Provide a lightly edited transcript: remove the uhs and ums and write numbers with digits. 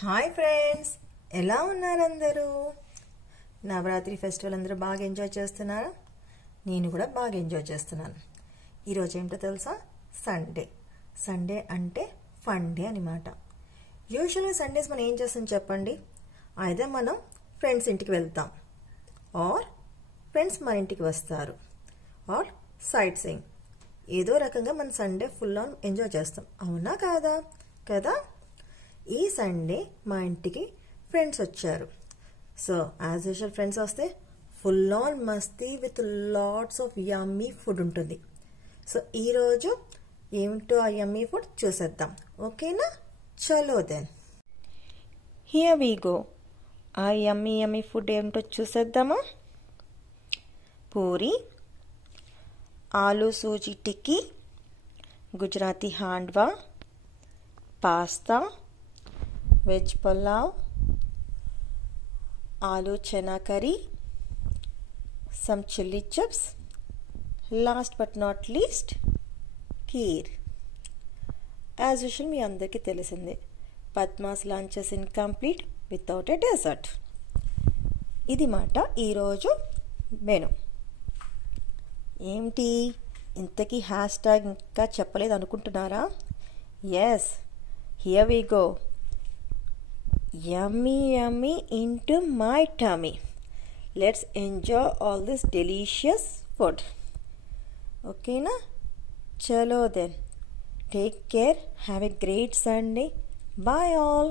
Hi friends, ఎలా ఉన్నారు అందరూ? నవరాత్రి ఫెస్టివల్ అందరూ బాగా ఎంజాయ్ చేస్తున్నారా? నేను కూడా బాగా ఎంజాయ్ చేస్తున్నాను. ఈరోజు ఏంటో తెలుసా? సండే అంటే ఫన్ డే అనమాట. యూజువల్గా సండేస్ మనం ఏం చేస్తాం చెప్పండి? అయితే మనం ఫ్రెండ్స్ ఇంటికి వెళ్తాం, ఆర్ ఫ్రెండ్స్ మన ఇంటికి వస్తారు, ఆర్ సైట్ సీయింగ్. ఏదో రకంగా మన సండే ఫుల్ ఆన్ ఎంజాయ్ చేస్తాం, అవునా కాదా? కదా. ఈ సండే మా ఇంటికి ఫ్రెండ్స్ వచ్చారు. సో యాజ్ యూజువల్ ఫ్రెండ్స్ వస్తే full on Masti with lots of yummy food ఉంటుంది. సో ఈరోజు ఏమిటో ఆ యమ్మీ ఫుడ్ చూసేద్దాం, ఓకేనా? చలో దెన్, హియర్ వి గో. ఆ యమ్మీ ఫుడ్ ఏమిటో చూసేద్దామా? Puri, aloo suji tikki, Gujarati handwa, pasta, veg pulao, aloo chana curry, some chilli chips, last but not least kheer. As usual మీ అందరికీ తెలిసిందే, Padma's lunches incomplete without a dessert. ఇది మాట ఈరోజు మెను. ఏమిటి ఇంతకీ హ్యాష్ ట్యాగ్ ఇంకా చెప్పలేదు అనుకుంటున్నారా? Yes, here we go. Yummy into my tummy. Let's enjoy all this delicious food. Okay na? Chalo then. Take care. Have a great Sunday. Bye all.